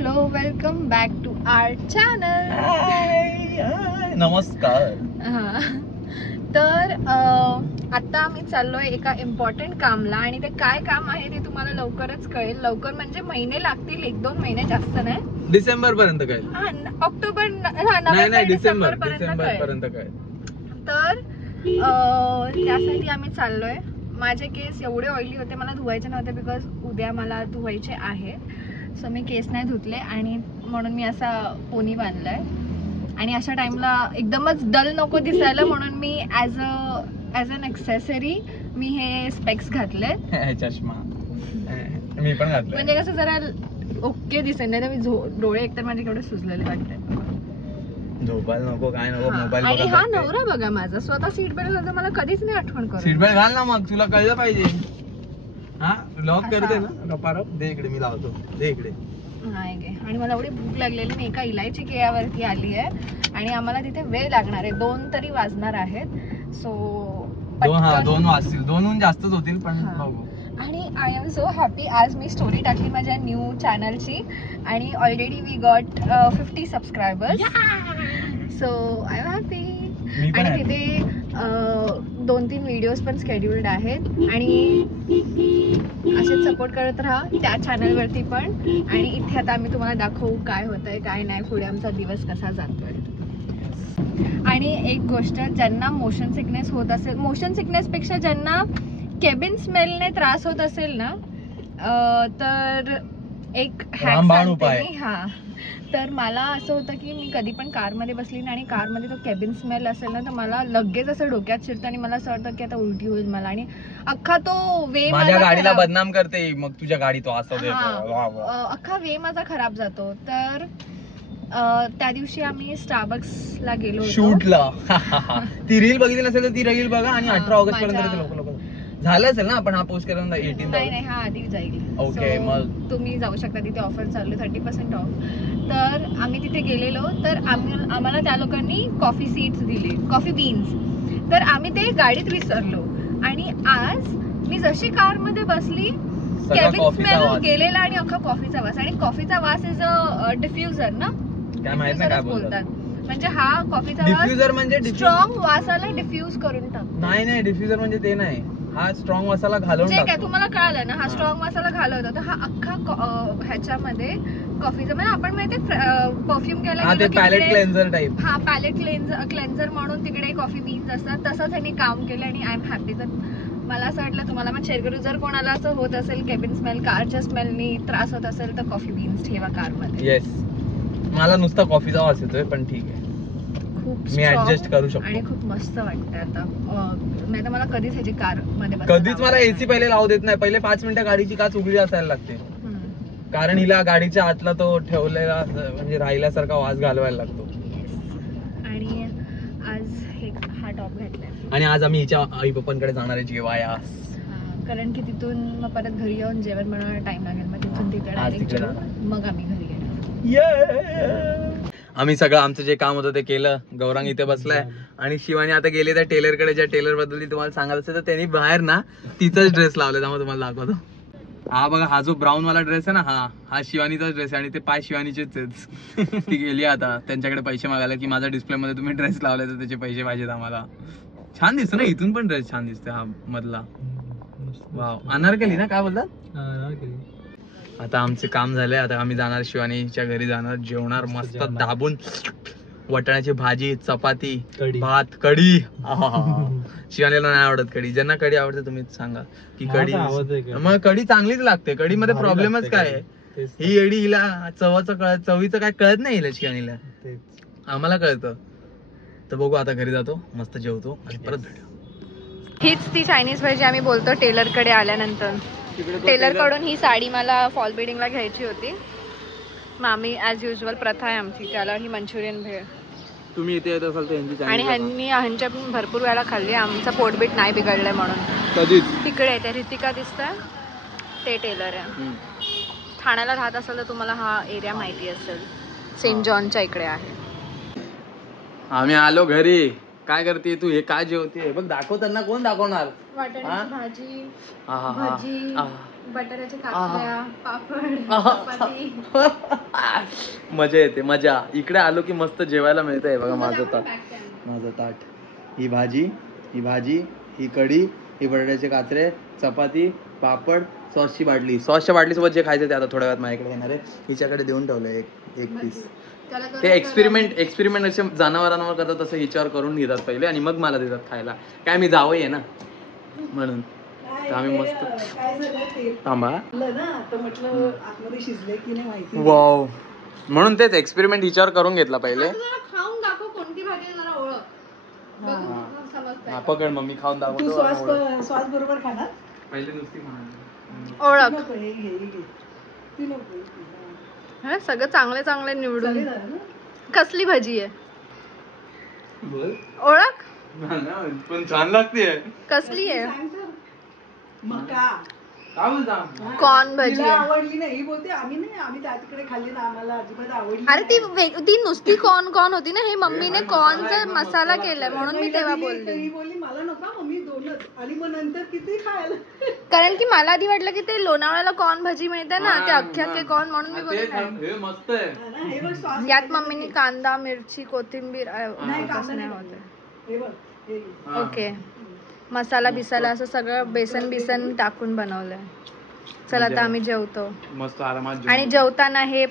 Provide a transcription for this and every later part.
Hello, welcome back to our channel. नमस्कार. तर आता आम्ही चाललोय एका इम्पॉर्टंट कामला आणि ते काय काम आहे ते तुम्हाला लवकरच कळेल. लवकर म्हणजे महिने लागतील, 1-2 महिने, जास्त नाही. डिसेंबर पर्यंत कळेल. ऑक्टोबर नाही डिसेंबर पर्यंत कळेल. तर त्यासाठी आम्ही चाललोय. माझे केस एवढे ऑइली होते, मला धुवायचे नव्हते बिकॉज उद्या मला धुवायचे आहे. सो मी केस नाही धुतले आणि म्हणून मी असा पोनी बांधलाय. आणि अशा टाइमला एकदमच डल नको दिसायला म्हणून मी ॲज अन एक्सेसरी मी हे स्पेक्स घातले. चष्मा मी पण घातले म्हणजे कसं जरा ओके दिसेल. नाही तर मी डोळे एकतर माझे केवढे सुजलेले वाटतात. झोपायला नको, काय नको, मोबाईल. आणि हा नवरा बघा माझा स्वतः सीट बेल्ट घालतो, मला कधीच नाही आठवण करत. सीट बेल्ट घाल ना, मग तुला कळलं पाहिजे. हा लॉक करते ना पारप, दे इकडे, मी लावतो, दे इकडे. नाही गे. आणि मला एवढी भूक लागलेली, मी एका इलायची केळ्यावरती आली आहे आणि आम्हाला तिथे वेळ लागणार आहे. 2 तरी वाजणार आहेत. सो 2 वाजतील, 2हून जास्तच होतील पण बघू. आणि आय एम सो हॅपी. आज मी स्टोरी टाकली माझ्या न्यू चॅनलची आणि already we got 50 subscribers. So I am happy. आणि तिथे 2-3 व्हिडिओज पण स्केड्युल्ड आहेत आणि असेच सपोर्ट करत राहा त्या चॅनलवरती पण. आणि इथे आता आम्ही तुम्हाला दाखवू काय होतंय काय नाही, पुढे आमचा दिवस कसा जातोय. आणि एक गोष्ट, ज्यांना मोशन सिकनेस होत असेल, मोशन सिकनेसपेक्षा ज्यांना केबिन स्मेलने त्रास होत असेल ना, तर एक हॅक सांगते मी. हा, तर मला असं होतं की मी कधी पण कारमध्ये बसली ना आणि कारमध्ये तो केबिन स्मेल असेल ना, तर मला लगेच असं डोक्यात शिरतं आणि मला असं वाटतं की आता उलटी होईल मला. आणि अख्खा तो वे माझ्या गाडीला बदनाम करते, मग तुझ्या गाडी तो असं अख्खा वे माझा खराब जातो. तर त्या दिवशी आम्ही स्टारबक्सला गेलो शूटला. ती रील बघितली नसेल तर ती रील बघा. आणि 18 ऑगस्ट पर्यंत लोक झालं असेल ना, आपण हा पोस्ट केला 18. नाही, हा आधी जाईल. ओके, मग तुम्ही जाऊ शकता, तिथे ऑफर चालू 30% ऑफ. तर आम्ही तिथे गेलेलो, तर आम्हाला त्या लोकांनी कॉफी सीट्स दिले, कॉफी बीन्स. तर आम्ही ते गाडीत विसरलो आणि आज मी जशी कार मध्ये बसली, केबिन स्मेल गेलेला आणि अख्खा कॉफीचा वास. आणि कॉफीचा वास इज अ डिफ्युजर ना, काय माहित नाही काय बोलतात. म्हणजे हा कॉफीचा डिफ्युजर म्हणजे स्ट्रॉंग वासाला डिफ्यूज करून टाकतो. नाही, डिफ्युजर म्हणजे ते नाही, हा स्ट्रॉंग मसाला घालून जे काय तुम्हाला कळालं ना, हा स्ट्रॉंग मसाला घालवत होता. हा अख्खा ह्याच्यामध्ये कॉफीचा, म्हणजे आपण माहिती परफ्यूम घ्यायला ते पॅलेट क्लेन्झर टाइप. हा, पॅलेट क्लेन्झर म्हणून तिकडे कॉफी बीन्स असतात. तसंच त्यांनी काम केलं आणि आय एम हॅपी. तर मला असं वाटलं तुम्हाला मग शेअर करू. जर कोणाला असं होत असेल, केबिन स्मेल, कारच्या स्मेलनी त्रास होत असेल, तर कॉफी बीन्स ठेवा कारमध्ये. येस, मला नुसता कॉफीचा वास येतोय पण ठीक आहे, मी ऍडजस्ट करू शकतो. आणि खूप मस्त वाटतं आता. नाही तर मला कधीच ह्याची कार मध्ये कधीच मला एसी पहिले लावू देत नाही. पहिले 5 मिनिटं गाडीची काच उघडी असायला लागते, कारण हिला गाडीच्या आतला तो ठेवलेला म्हणजे राहिल्यासारखा वास घालवायला लागतो. आणि आज हा टॉप घातलाय आणि आज आम्ही हिच्या आई पप्पांकडे जाणार आहे जेवाया, कारण की तिथून मग परत घरी येऊन जेवण बनवायला टाइम लागेल. मग तिथून तिथे डायरेक्ट मग आम्ही घरी येणार. आम्ही सगळं आमचं जे काम होतं ते केलं. गौरांग इथे बसलाय आणि शिवानी आता गेली त्या टेलर कडे. ज्या टेलर बद्दल तुम्हाला सांगायचं असेल तर त्यांनी बाहेर ना तिचाच ड्रेस लावलाय, त्यामुळे तुम्हाला दाखवतो. हा बघा, हा जो ब्राऊन वाला ड्रेस आहे ना, हा शिवानीचाच ड्रेस आहे आणि ते पाय शिवानीचेच आहेत. ती गेली आता त्यांच्याकडे पैसे मागायला की माझ्या डिस्प्ले मध्ये तुम्ही ड्रेस लावलाय तर त्याचे पैसे पाहिजेत आम्हाला. छान दिसतो ना, इथून पण ड्रेस छान दिसतो हा मधला. वाव, अनारकली ना, काय बोलतात. आता आमचे काम झाले, आता आम्ही जाणार शिवानीच्या घरी जाणार, जेवणार मस्त दाबून. वटाण्याची भाजी, चपाती, भात, कढी. शिवानीला नाही आवडत कढी. ज्यांना कढी आवडते तुम्ही सांगा की कढी. मग कढी चांगलीच लागते, कढी मध्ये प्रॉब्लेमच काय आहे. ही एडी, हिला चवीचं काय कळत नाही हिला. शिवानीला आम्हाला कळतं. तर बघू, आता घरी जातो, मस्त जेवतो आणि परत भेटू. हीच ती चायनीज भाजी आम्ही बोलतो टेलर कडे आल्यानंतर. टेलर कडून ही साडी मला फॉल बिडिंगला घ्यायची होती. मग आम्ही ॲज युजल प्रथा आहे आमची, त्याला ही मंचुरियन भेळ. तुम्ही इथे येत असाल तर आणि ह्यांच्या भरपूर वेळा खाल्ली. आमचं पोटबीट नाही बिघडलंय म्हणून. कधीच. तिकडे ते रितिका दिसतंय, ते टेलर आहे. ठाण्याला राहत असेल तर तुम्हाला हा एरिया माहिती असेल, सेंट जॉनच्या इकडे आहे. आम्ही आलो घरी. काय करते तू, हे काय जेवते बघ, दाखव त्यांना. कोण दाखवणार. वाटाण्याची भाजी, भजी, बटाट्याच्या कापल्या, पापड, चपाती. मजा येते मजा. इकडे आलो की मस्त जेवायला मिळतंय. बघा माझं ताट, ही भाजी, ही कढी, ही बटाट्याचे काचरे, चपाती, पापड, सॉसची बाटली. सॉसच्या बाटलीसोबत जे खायचं ते आता थोड्या वेळात माझ्याकडे येणार आहे. हिच्याकडे देऊन ठेवलंय एक पीस. ते एक्सपेरिमेंट असे जनावरांवर करतात तसं हिच्यावर करून घेतात पहिले आणि मग मला देतात खायला. काय मी जावई आहे ना म्हणून. आम्ही मस्त थांबा वाव म्हणून तेच एक्सपेरिमेंट हिच्यावर करून घेतला पहिले. खाऊन दाखव कोणती भाजी जरा ओळख. पकड मम्मी खाऊन दाखवतो. सॉस बरोबर खाणार पहिले नुसती ओळख. सगळं चांगले निवडून. कसली भाजी आहे ओळख? पण छान लागते. कसली आहे? मका कॉर्न भाजी आवडली नाही बोलते. आम्ही त्या तिकडे खाल्ली ना, आम्हाला अजिबात आवडली. अरे ती नुसती कॉर्न होती ना. हे मम्मीने कॉर्नचा मसाला केलाय म्हणून मी तेव्हा बोलली मला नका मम्मी दोनच. आणि मग नंतर किती खायला. कारण की मला आधी वाटलं की ते लोणावळ्याला कॉर्न भाजी मिळते ना, ते अख्खे कॉर्न म्हणून मी बोलले मस्त यात मम्मीने कांदा मिरची कोथिंबीर ओके मसाला बिसाला असं सगळं बेसन टाकून बनवलंय. चला आता आम्ही जेवतो मस्त आरामात. आणि जेवताना हे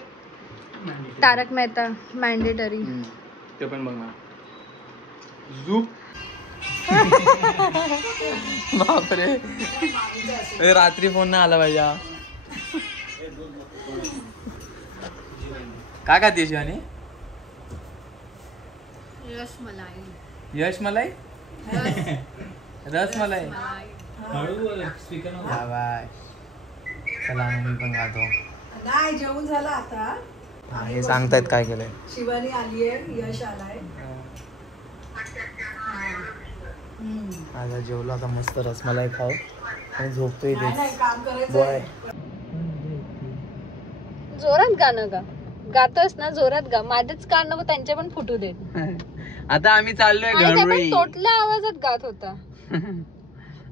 तारक मेहता मॅन्डेटरी ते पण बघ ना. झूप बापरे रात्री फोन नाही आला पाहिजे. काय खाते शिवानी? यशमलाई रसमलाई. चला मी पण खातो. नाही जेवण झालं आता. हे सांगतायत काय केलंय. शिवानी आलीये, यश आलाय. आता जेवलो आता मस्त रसमलाई खाऊ आणि झोपतोय. काम करायचं. जोरात गाणं गातोस ना, जोरात गा. माझेच कान नको त्यांचे पण फुटू दे. आता आम्ही चाललोय घरी. तोटल्या आवाजात गात होता.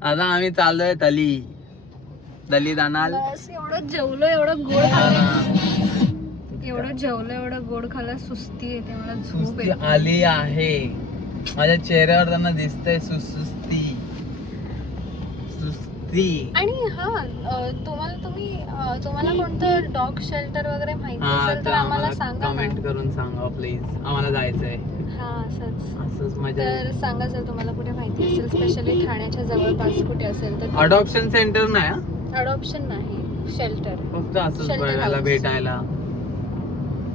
आता आम्ही चाललोय दली दानाल. एवढं जेवलो एवढं गोड खाल्लं सुस्ती येते मला. झोप येते आली आहे माझ्या चेहऱ्यावर. त्यांना दिसतंय सुस्ती. आणि तुम्हाला कोणतं डॉग शेल्टर वगैरे माहिती असेल तर आम्हाला सांगा. कमेंट करून सांगा प्लीज. आम्हाला जायचंय. असंच तर सांगा जर तुम्हाला कुठे माहिती असेल, स्पेशली ठाण्याच्या जवळपास कुठे असेल तर. अडॉप्शन सेंटर नाही. अडॉप्शन नाही, शेल्टर. फक्त असंच बघायला भेटायला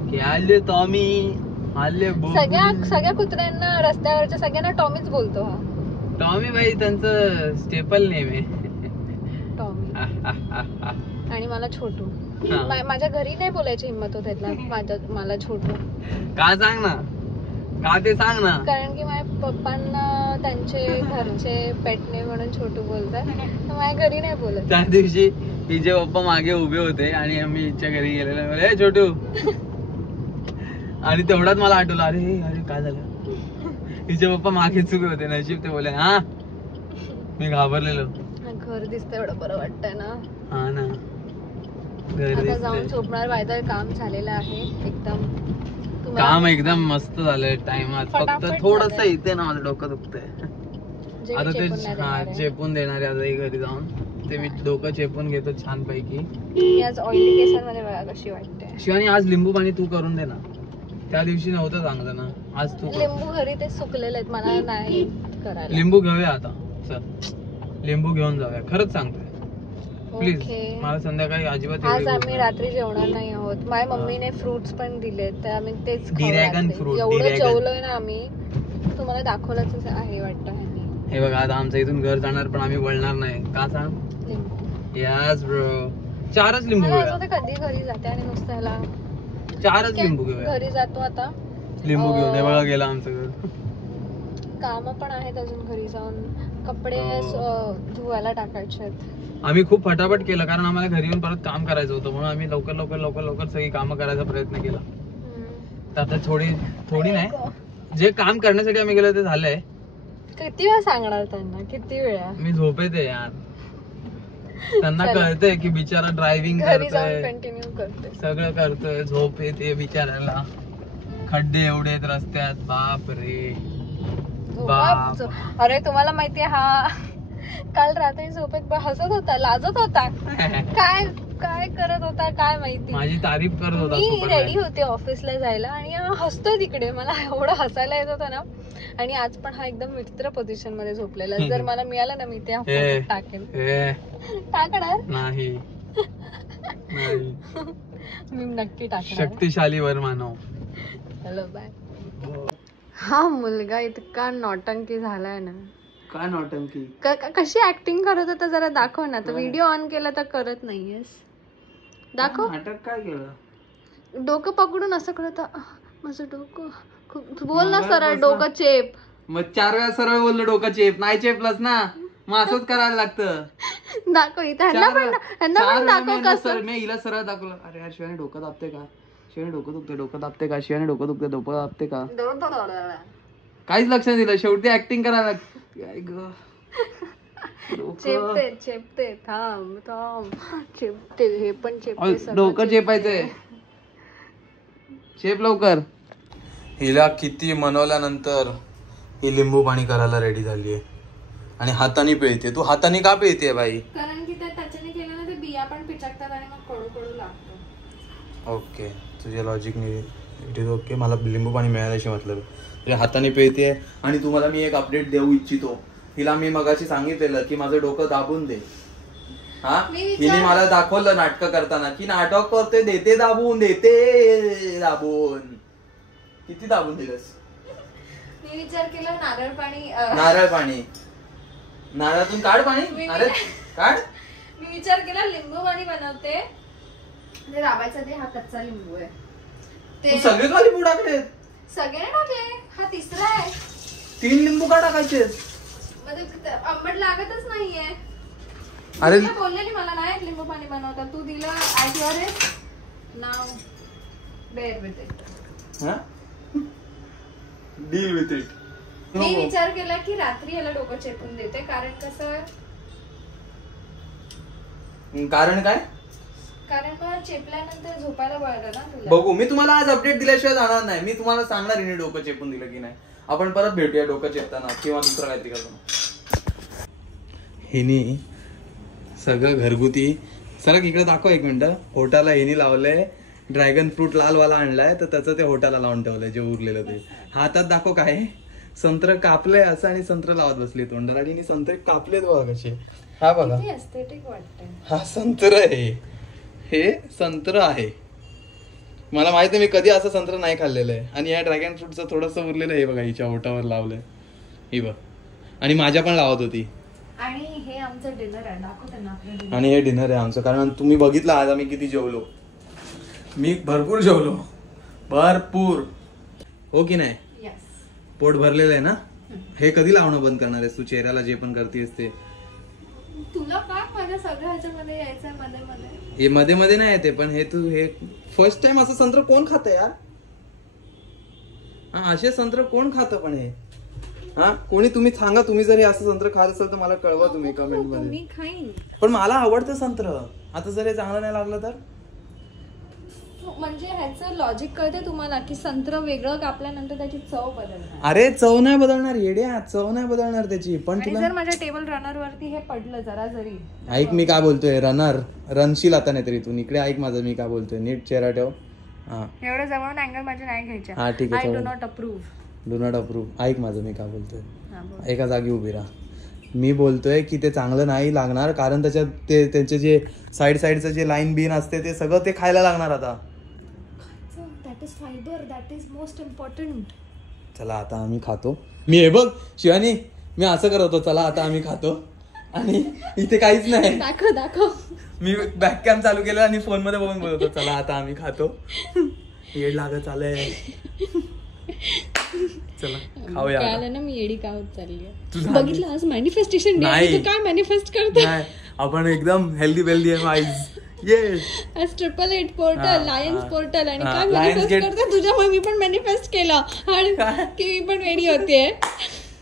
की आले टॉमी आले. सगळ्या कुत्र्यांना रस्त्यावरच्या सगळ्यांना टॉमीच बोलतो हा. टॉमी भाई त्यांचं स्टेपल नेम आहे. टॉमी. आणि मला छोटू. माझ्या घरी नाही बोलायची हिंमत होत मला छोटू. का सांग ना, का ते सांग ना. कारण की माझ्या पप्पांना त्यांचे घरचे पेटणे म्हणून छोटू बोलतात. तर माझ्या घरी नाही बोलत. त्या दिवशी हिचे पप्पा मागे उभे होते आणि आम्ही हिच्या घरी गेलेलो. हे छोटू. आणि तेवढ्यात मला आठवलं अरे काय झालं. हिचे पप्पा मागेच उभे होते. नशीब ते बोले हा. मी घाबरलेलो. घर दिसतं एवढं बरं वाटतंय ना. हा ना आता जाऊन झोपणार. बायदा काम झालेलं आहे एकदम. काम एकदम मस्त झालंय टाइमात. फक्त थोडस इथे ना माझं डोकं दुखतंय. आता ते चेपून देणार आहे आता घरी जाऊन. ते मी डोकं चेपून घेतो छान पैकी. आज ऑइली केसांमध्ये बघा कशी वाटते. शिवानी आज लिंबू पाणी तू करून दे ना. त्या दिवशी नव्हतं चांगलं ना. आज तू. लिंबू घरी ते सुकलेले आहेत, मला नाही करायला. लिंबू घेऊया आता. चल लिंबू घेऊन जाऊया. खरंच सांगतोय प्लीज. मला संध्याकाळी अजिबात. आज आम्ही रात्री जेवणार नाही आहोत. माझ्या मम्मीने फ्रुट्स पण दिले तर आम्ही तेच ड्रॅगन फ्रूट. एवढं जेवलोय ना आम्ही. तुम्हाला दाखवलंच आहे वाटतं. हे बघा आता आमचं इथून घर जाणार पण आम्ही वळणार नाही. का सांग. Yes bro. 4च लिंबू घेऊया. कधी घरी जाते आणि नुसतं ह्याला 4च लिंबू घेऊया. घरी जातो आता लिंबू घेऊन. हे बघा गेला आमचं घर. काम पण आहेत अजून घरी जाऊन. कपडे धुवायला टाकायचे आहेत. आम्ही खूप फटाफट केलं कारण आम्हाला घरी येऊन परत काम करायचं होतं म्हणून आम्ही लवकर सगळी कामं करायचा प्रयत्न केला. तर आता थोडी नाही, जे काम करण्यासाठी आम्ही गेलो ते झालंय. किती वेळा सांगणार त्यांना, किती वेळा. मी झोपेत आहे यार. त्यांना कळतंय की बिचारा ड्रायव्हिंग घरी जाऊन करतोय, कंटिन्यू करते. सगळं करतोय, झोप येते बिचाराला, खड्डे एवढे आहेत रस्त्यात, बाप रे बाप. अरे तुम्हाला माहितीये हा काल रात्री झोपेत हसत होता, लाजत होता, काय काय करत होता काय माहिती. माझी तारीफ करत होता. मी रेडी होते ऑफिसला जायला आणि हा हसतोय तिकडे, मला एवढं हसायला येत होतं ना. आणि आज पण हा एकदम विचित्र पोझिशन मध्ये झोपलेला. जर मला मिळालं ना मी त्या फोटो टाकेल. टाकणार नाही मी नक्की टाकणार. शक्तिशाली वर मानव. Hello bye. हा मुलगा इतका नौटंकी झालाय ना. काय नौटंकी, कशी ऍक्टिंग करत होता जरा दाखव ना. तर व्हिडिओ ऑन केला तर करत नाहीयेस, दाखव. नाटक काय केलं, डोकं पकडून असं करत, माझं डोकं. बोल ना सरळ, डोकं चेप. मग 4 वेळा सरळ बोललो डोकं चेप, नाही चेपलंच ना, मग असंच करायला लागतं. दाखव इथे, ह्यांना पण दाखव कसं. मी हिला सरळ दाखवलं. अरे यार शिवानी डोकं दाबते का, शिवानी डोकं दुखते, डोकं दाबते का, शिवानी डोकं दुखते, डोकं दाबते का, काहीच लक्ष नाही दिलं. शेवटी ऍक्टिंग करायला लागते. चेपते थांब चेपते, हे पण चेपते. डोकं चेपायचंय, चेप लवकर. हिला किती मनवल्यानंतर ही लिंबू पाणी करायला रेडी झालीये आणि हाताने पिळते. तू हाताने का पिळते बाई? कारण की त्याच्याने केलं ना ते बिया पण पिचकतात आणि मग कडू कडू लागतं. ओके, तुझे लॉजिक इट इज ओके. मला लिंबू पाणी मिळाल्याशी मतलब. तुझ्या हाताने पिळते. आणि तुम्हाला मी एक अपडेट देऊ इच्छितो. हिला मी मगाशी सांगितलेलं की माझं डोकं दाबून दे. हा, हिने मला दाखवलं नाटक करताना की नाटक करते, देते दाबून, देते दाबून. किती दाबून दिलंस? मी विचार केला नारळ पाणी, नारळ पाणी, नारळातून काढ पाणी. अरे काढ. मी विचार केला लिंबू पाणी बनवते, ते राबायचा ते हा कच्चा लिंबू आहे. ते सगळे का लिंबू टाकले? सगळे टाकले, हा तिसरा आहे. 3 लिंबू का टाकायचे? आंबट लागतच नाहीये. अरे बोललेली मला नाही लिंबू पाणी बनवता, तू दिलं. I your it now, bear with it. Deal with it. मी विचार केला की रात्री याला डोकं चेपून देते. कारण कसं, कारण काय? कारण मग चेपल्यानंतर झोपायला बळलं ना तुला. बघू, मी तुम्हाला आज अपडेट दिल्याशिवाय जाणार नाही. मी तुम्हाला सांगणार हिने डोकं चेपून दिलं की नाही. आपण परत भेटूया डोकं चेपताना किंवा दुसरं काहीतरी करताना. हिनी सगळं घरगुती. सरक इकडे दाखव एक मिनिट. होटाला हिनी लावलंय ड्रॅगन फ्रूट लालवाला आणलाय, तर त्याचं ते होटाला लावून ठेवलंय जे उरलेलं ते. हातात दाखव काय संत्र कापलंय असं आणि संत्र लावत बसली तोंडाला. आणि संत्रे कापलेत बघा कसे. हा बघा, एस्थेटिक वाटतंय. हा संत्र आहे, हे संत्र आहे. मला माहिती आहे, मी कधी असं संत्र नाही खाल्लेलं आहे. आणि या ड्रॅगन फ्रूटचं थोडंसं उरलेलं आहे बघा, हिच्या ओठावर लावलंय ही बघ. आणि माझ्या पण लावत होती. आणि हे आमचं डिनर आहे, दाखव त्यांना आपलं डिनर. आणि हे डिनर आहे आमचं. कारण तुम्ही बघितलं आज आम्ही किती जेवलो. मी भरपूर जेवलो, भरपूर. हो की नाही? पोट भरलेलं आहे ना. हे कधी लावणं बंद करणार आहेस तू? चेहऱ्याला जे पण करतेस ते. तुला काय माझ्या सगळ्या ह्याच्यामध्ये यायचंय मध्ये मध्ये. हे मध्ये मध्ये नाही येते, पण हे तू हे फर्स्ट टाइम असं संत्र कोण खात यार? हा, असे संत्र कोण खातं पण हे? हा, कोणी तुम्ही सांगा. तुम्ही जर हे असं संत्र खात असाल तर मला कळवा तुम्ही कमेंट मध्ये. मी खाईन, पण मला आवडतं संत्र. आता जर हे चांगलं नाही लागलं तर? म्हणजे ह्याचं लॉजिक कळते तुम्हाला की संत्र वेगळं कापल्यानंतर त्याची चव बदलणार. अरे चव नाही बदलणार येड्या, चव नाही बदलणार त्याची. पण तुला जर माझ्या टेबल रनर वरती हे पडलं जरा जरी. ऐक मी काय बोलतोय. रनर रनशील आता नाही तरी तू इकडे ऐक माझं मी काय बोलतोय. नीट चेहरा ठेव. हा, एवढं जवळून अँगल माझे नाही घ्यायचे. हा ठीक आहे. I do not approve. Do not approve. ऐक माझं मी काय बोलतोय. एका जागी उभी राहा. मी बोलतोय की ते चांगलं नाही लागणार, कारण त्याच्यात ते त्यांचे जे साईडचं जे लाईन बीन असते ते सगळं ते खायला लागणार आता. That is fibre, that is most important. चला आता आम्ही खातो. मी हे बघ शिवानी, मी असं करतो, चला आता आम्ही खातो. आणि इथे काहीच नाही. दाखव. मी बॅक कॅम चालू केलं आणि फोन मध्ये बघून बोलतो चला आता आम्ही खातो. येड लागत आलंय. चला खाऊया ना. मी येडी का होत चालली. बघितलं आज मॅनिफेस्टेशन डे आहे. तू काय मॅनिफेस्ट करते? आपण एकदम हेल्दी वेल्दी आहे वाईज. येस, आज 888 पोर्टल, लायन्स पोर्टल. आणि काय मॅनिफेस्ट करते? तुझ्यामुळे मी पण मॅनिफेस्ट केलं आणि की मी पण वेडी होते.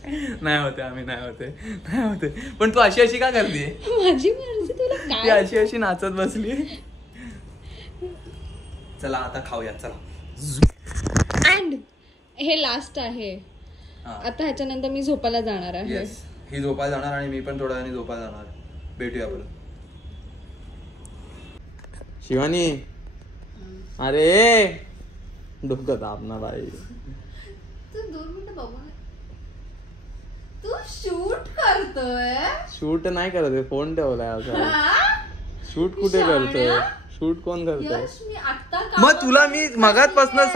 नाही होते आम्ही नाही होते पण तू अशी अशी का करते माझी मर्जी तुला ती अशी अशी नाचत बसली. चला आता खाऊया चला. अँड हे लास्ट आहे आता, ह्याच्यानंतर मी झोपायला जाणार आहे. ही झोपायला जाणार आणि मी पण थोड्या वेळाने झोपायला जाणार. भेटूया आपण. शिवानी अरे डोकं दाब ना बाई. तू 2 मिनिटं बघू. तू शूट करतोय? शूट नाही करतोय, फोन ठेवलाय असा. शूट कुठे करतोय? शूट कोण करतोय? मग तुला मी मगातपासून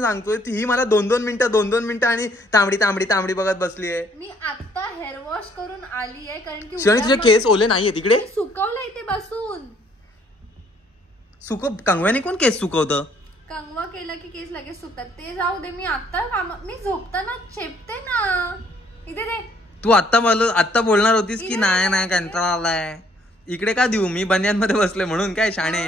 सांगतोय ही मला 2-2 मिनिटं आणि तांबडी बघत बसलीये. मी आता हेअर वॉश करून आली आहे कारण की शिवानी तुझे केस ओले नाहीये तिकडे. सुकवलं इथे बसून. कंगव्याने कोण केस सुकवतं? कंगवा केला की केस लगेच सुकतात. ते जाऊ दे, मी आता मी झोपताना चेपते ना इथे दे. तू आता बोलणार होतीस की नाही कंटाळा आलाय. इकडे का देऊ मी बनियान मध्ये बसले म्हणून काय शाणे.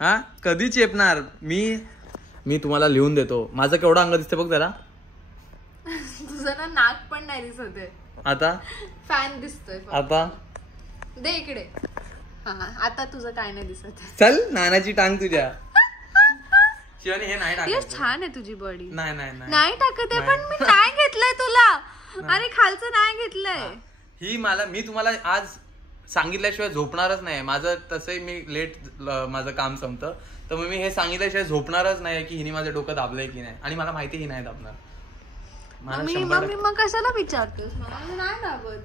हा कधी चेपणार मी तुम्हाला लिहून देतो. माझं केवढं अंग दिसते बघ जरा. तुझं ना नाक पण नाही दिसत आहे आता. फॅन दिसतोय आता. दे इकडे. हा आता तुझं काय नाही दिसत. चल नानाची टांग तुझ्या. शिवानी हे नाही टाकत. छान आहे तुझी बॉडी. नाही टाकत आहे पण मी नाही घेतलंय तुला. अरे खालचं नाही घेतलंय. मी तुम्हाला आज सांगितल्याशिवाय झोपणारच नाही. माझं तसंही मी लेट माझं काम संपतं तर मग मी हे सांगितल्याशिवाय झोपणारच नाही की हिने माझं डोकं दाबलंय की नाही. आणि मला माहिती ही नाही दाबणार. मग कशाला विचारतोस? मला नाही दाबत.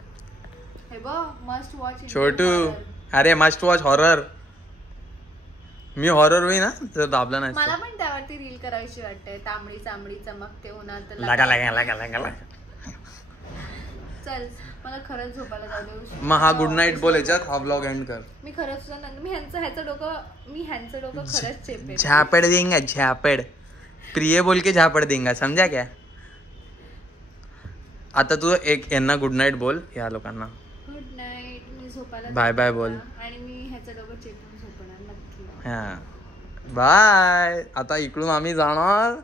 हे बघ मस्ट वॉच छोटू. अरे मस्ट वॉच हॉरर. मी हॉरर होई ना तर दाबला नाही. मला पण त्यावरती रील करायची वाटते. तांबडी चांबडी चमकते उन्हात. लागा. चल मला खरंच झोपायला जाऊ दे. मग हा गुड नाईट बोल याच्यात हा ब्लॉग एंड कर. मी खरंच ह्यांचं डोकं खरंच चेपेल. झापड़ देंगा झापड़. प्रिय बोल के झापड़ देंगा समजा क्या. आता तू एक यांना गुड नाईट बोल या लोकांना. Good night. मी झोपायला बाय बाय बोल. आणि मी ह्याचं डोकं चेपून झोपणार नक्की. हा बाय. आता इकडून आम्ही जाणार.